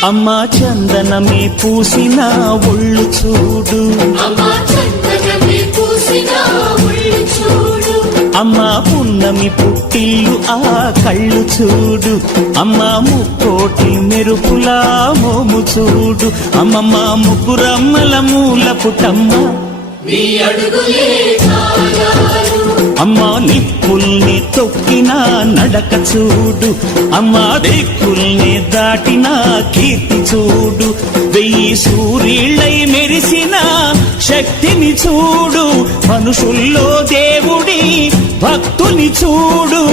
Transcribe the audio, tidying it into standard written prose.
అమ్మా చందనమే పూసిన ఒళ్ళు చూడు, అమ్మా పున్నమి పుట్టిల్లు ఆ కళ్ళు చూడు, అమ్మా ముక్కోటి మెరుపులా మోము చూడు, అమ్మమ్మ ముగ్గురమ్మల మూల పుటమ్మ అమ్మా నిప్పుల్ని తొక్కిన నడక చూడు, అమ్మా దిక్కుల్ని దాటిన కీర్తి చూడు, 1000 సూర్యుళ్ళై మెరిసిన శక్తిని చూడు, మనుషుల్లో దేవుడి భక్తుని చూడు.